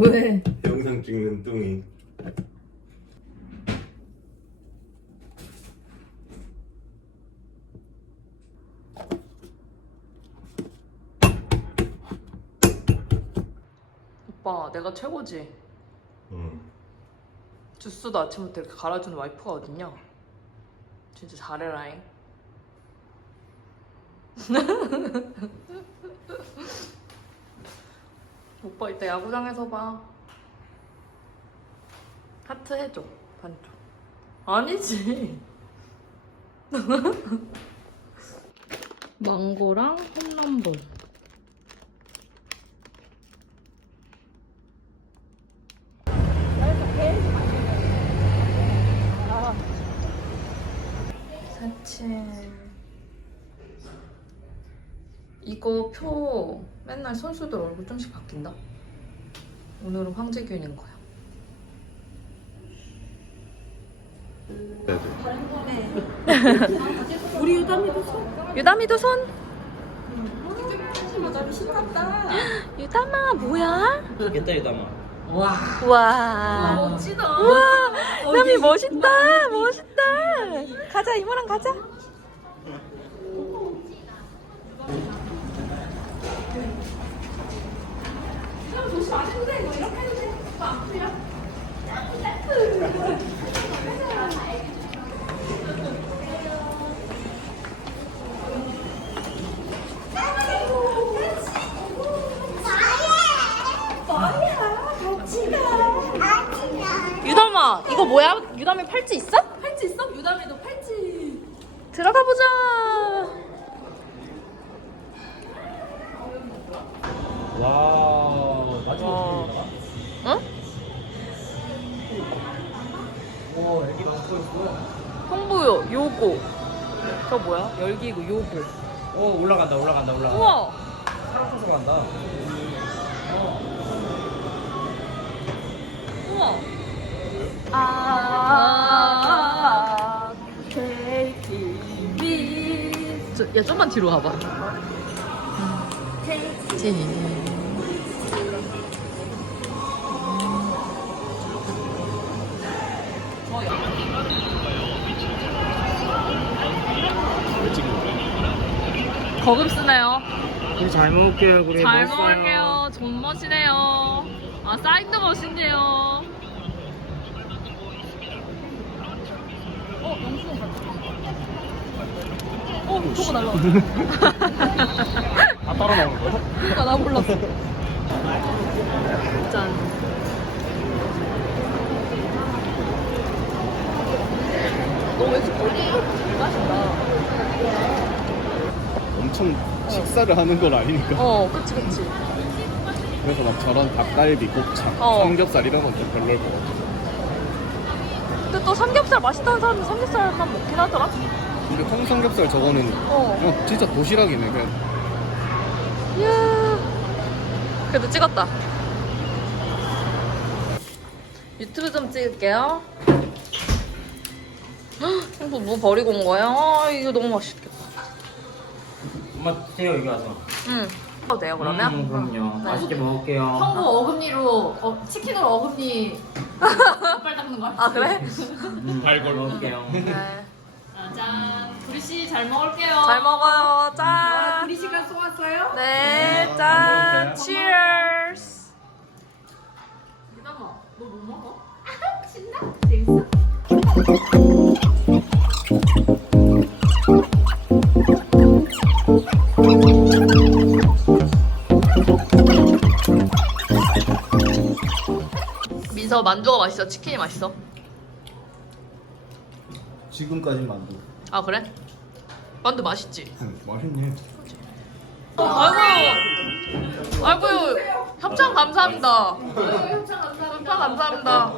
왜? 영상 찍는 뚱이 오빠 내가 최고지. 응 주스도 아침부터 이렇게 갈아주는 와이프가 어딨냐? 진짜 잘해라잉. 오빠 이따 야구장에서 봐. 하트 해줘 반쪽. 아니지. 망고랑 홈런볼. 사진. 이거 표 맨날 선수들 얼굴 좀씩 바뀐다. 오늘은 황재균인 거야. 우리 유담이도 손. 유담이도 손. 신났다. 유담아 뭐야? 좋겠다 이담아 와. 와. 멋지다. 우와, 유담이 멋있다, 멋있다. 가자 이모랑 가자. 유담아, 이거 뭐야? 유담이 팔찌 있어? 팔찌 있어? 유담이도 팔찌. 들어가 보자. 요, 요거. 저 뭐야? 열기구 요거. 오 올라간다 올라간다 올라간다 우와. 사람 타서 간다 우와. 아, take me. 저, 야, 좀만 뒤로 가봐. take 거금 쓰네요. 우리 잘 먹을게요 우리 잘 멋있어요. 먹을게요. 좀 멋지네요. 아, 사인도 멋있네요. 어, 영수증. 어, 저거 날라. 다 따로 나오는 거야? 그니까 나 몰랐어. 짠. 너왜 이렇게 이렇게 마신다. 엄청 식사를 하는 건 아니니까 어, 그치, 그치. 그래서 막 저런 닭갈비, 곱창, 어. 삼겹살 이런 건 좀 별로일 것 같아 근데 또 삼겹살 맛있다는 사람은 삼겹살만 먹긴 하더라. 근데 통삼겹살 저거는 어. 그냥 진짜 도시락이네 그냥 이야. 그래도 찍었다. 유튜브 좀 찍을게요. 헉, 형부 뭐 버리고 온 거예요? 아, 이거 너무 맛있겠다. 엄마 드세요 여기 와서 응. 해도 돼요, 그러면? 음, 그럼요 네. 맛있게 먹을게요 형부 어금니로 어, 치킨으로 어금니 이빨 닦는 거. 아, 그래? 음, 잘 먹을게요 네. 아, 짠. 구리 씨잘 먹을게요. 잘 먹어요. 아, 짠. 구리 씨가 쏘았어요? 네, 짠. Cheers. 유담아, 너뭐 먹어? 신나? 재밌어? 만두가 맛있어? 치킨이 맛있어? 지금까진 만두 아, 그래? 만두 맛있지? 응, 맛있네 아이고. 아이고요. 협찬 감사합니다. 협찬 감사합니다. 감사합니다.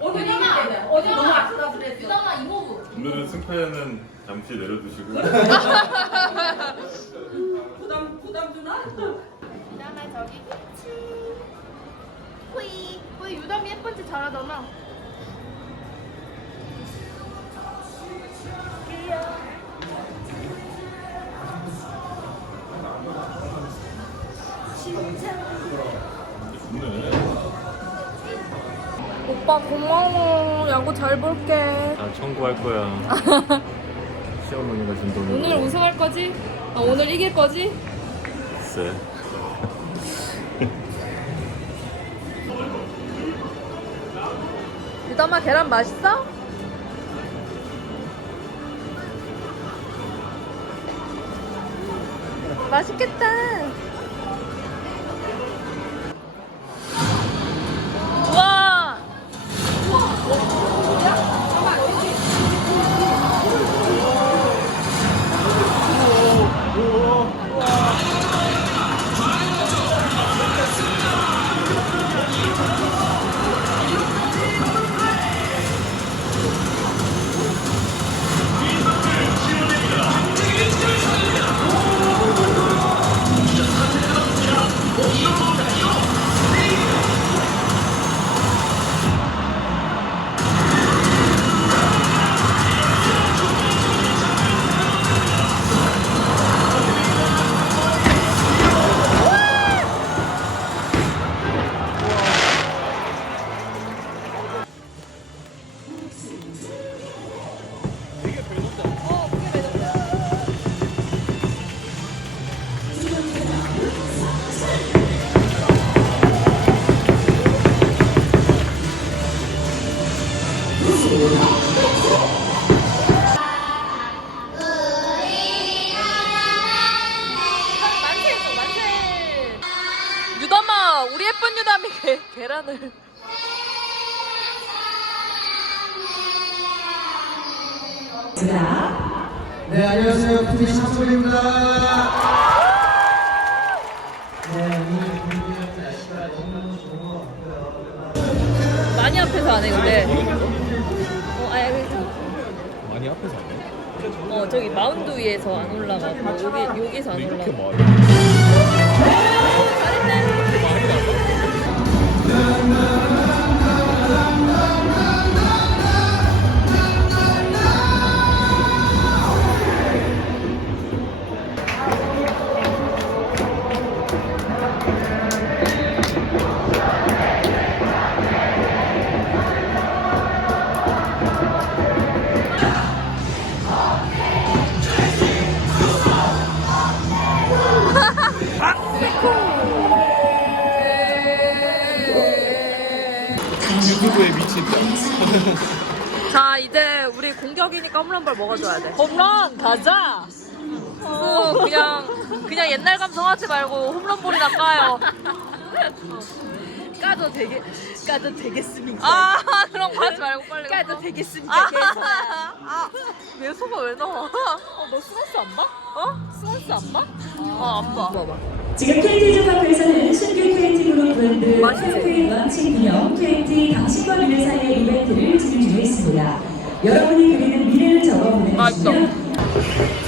유담아, 어디 너무 아프다 그랬어. 이모부. 오늘은 승패는 잠시 내려두시고 부담 부담 주나? 유담아 저기 호이 호이 유담이 예쁜지 잘하잖아 좋네. 오빠 고마워. 야구 잘 볼게. 난 청구할 거야. 시어머니가 준 돈으로. 오늘 우승할 거지? 아, 오늘 이길 거지? 글쎄. 유담아 계란 맛있어? 맛있겠다. 네, 안녕하세요. TV 샵소리입니다. 네, 오늘 분위기랑 날씨가 너무너무 좋은 것 같고요. 많이 앞에서 안 해, 근데. 어, 아니, 그래서. 많이 앞에서 안 해? 어, 저기 마운드 위에서 안 올라가고, 여기, 여기서 안 올라가고. 자, 이제 우리 공격이니까 홈런볼 먹어줘야 돼. 홈런 가자. 어, 그냥 그냥 옛날 감성 하지 말고 홈런볼이나 까요. 까도 되게 까도 되겠습니까? 아, 그런 거 하지 말고 빨리. 까도 되겠습니까? 아. 아, 내 소가 왜 나와? 어, 너 스원스 안 봐? 어? 스원스 안 봐? 어, 안 봐. 지금 KT 주파크에서는 신규 KT 그룹 브랜드? 캠페인 런칭 기념 KT 당신과 미래 사이의 이벤트를 진행 중에 있습니다. 여러분이 그리는 미래를 적어 맛있어. 보내주시면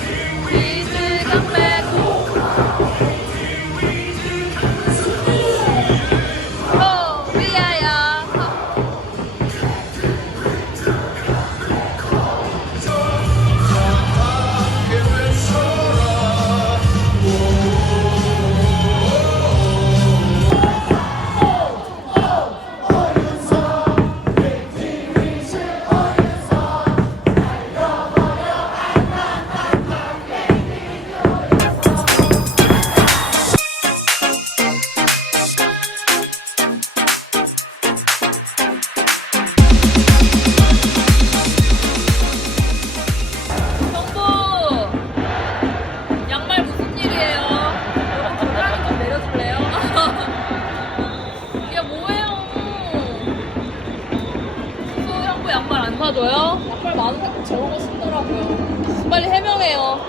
줘요? 양말 많은데 꼭 저런 거 신더라고요. 빨리 해명해요.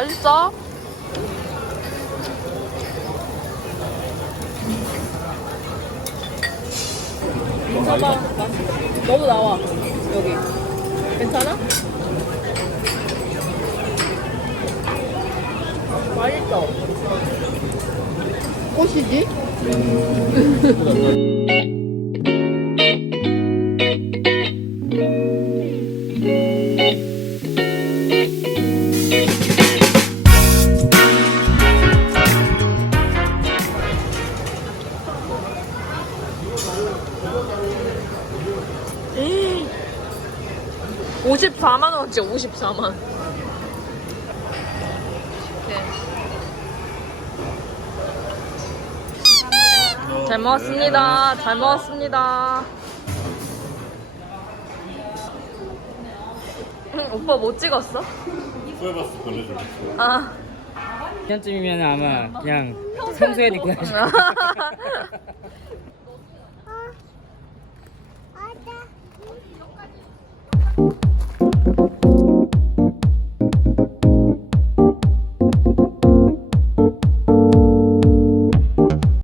맛있어? 봐봐 너무 나와 여기 괜찮아? 맛있어 꽃이지? 54만 원치 54만 잘 먹었습니다 잘 먹었습니다 응, 오빠 못 찍었어? 소해봤어 보내줘. 아 년쯤이면 아마 그냥 평소에 입고 다시.